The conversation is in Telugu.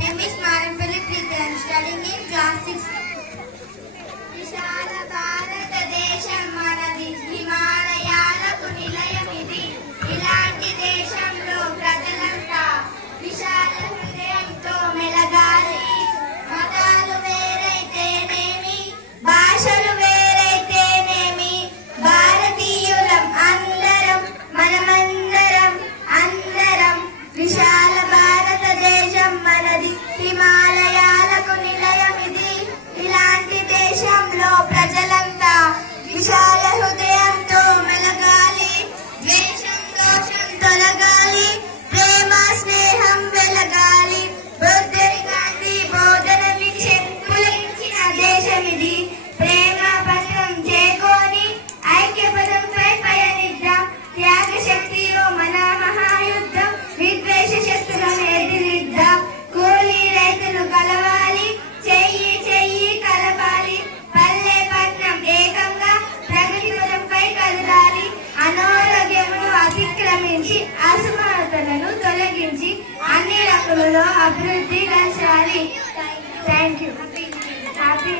name is Maranpalli Preeti. I am studying in class 6. విశాల భారతదేశం మనది, హిమాలయాలకు నిలయమిది. ఇలాంటి దేశంలో ప్రజలంతా విశాల హృదయంతో మెలగాలి. మతాలు వేరైతేనేమి, భాషలు వేరైతేనేమి, భారతీయులం అందరం, మనమందరం అందరం. విశాల భారతదేశం మనది, హిమాలయాలకు నిలయమిది. ఇలాంటి దేశంలో ప్రజలంతా విశాల హృదయంతో మెలగాలి. ద్వేషం దోషం తొలగాలి, ప్రేమ స్నేహం వెలగాలి. బుద్ధుని గాంధీ బోధనలిచ్చిన దేశమిది. ప్రేమ బంధం చేకోని ఐక్య పదంపై పయనిద్దాం. త్యాగ శక్తియో మన మహాయుద్ధం, విద్వేష శక్తులను ఎదిరిద్దాం. కూలీ రైతులు కలవాలి, చెయ్యి చెయ్యి కలపాలి. పల్లె పట్నం ఏకంగా ప్రగతి పదంపై కదలాలి. అనారోగ్యమును అతిక్రమించి అసమానతలను తొలగించి అన్ని రంగులలో అభివృద్ధి గంచాలి. Thank you. హ్యాపీ